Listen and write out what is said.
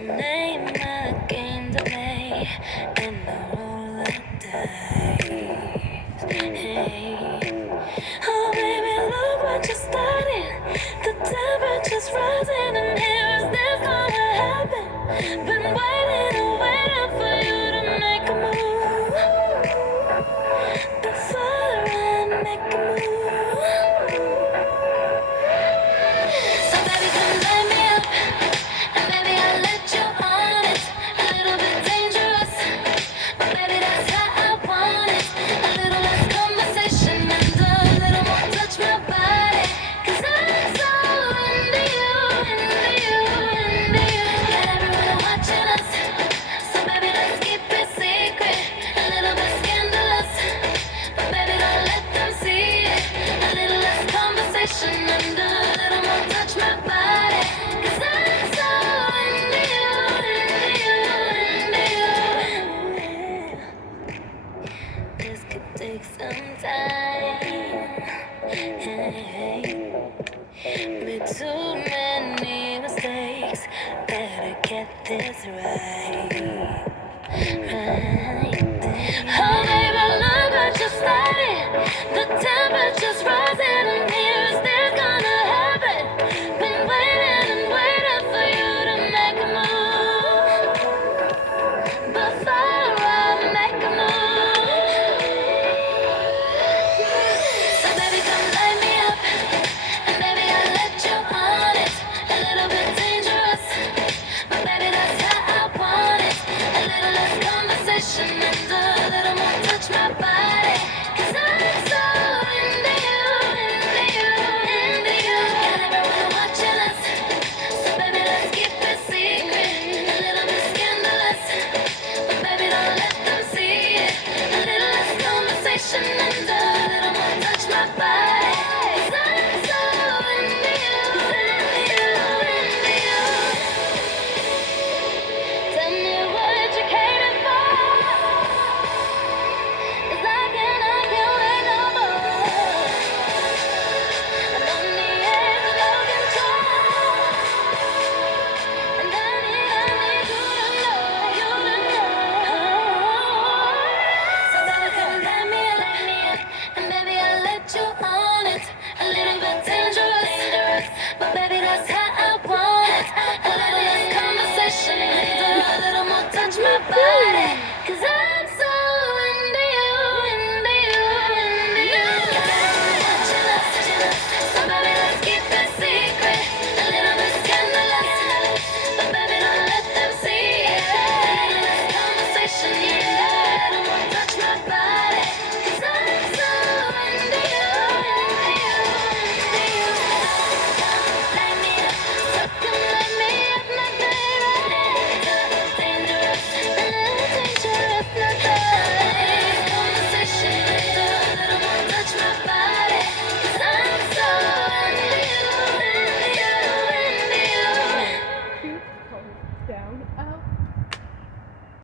name a game to play and a roll of dice. Hey. Oh, baby, look what you started. The temperature's rising, and here is this gonna happen. Been waiting and waiting for you to make a move. Before I make a move. So, baby, come light me up. And baby, I'll let you on it. A little bit dangerous, but baby, that's how I want it. A little less conversation and a little more touch my body. 'Cause I'm so into you, into you, into you. Got everyone watching us, so baby, let's keep it secret. A little bit scandalous, but baby, don't let them see it. A little less conversation and a little more touch my body. 'Cause I'm so into you, into you, into you. This could take some time. Hey, but too many mistakes. Better get this right. Right.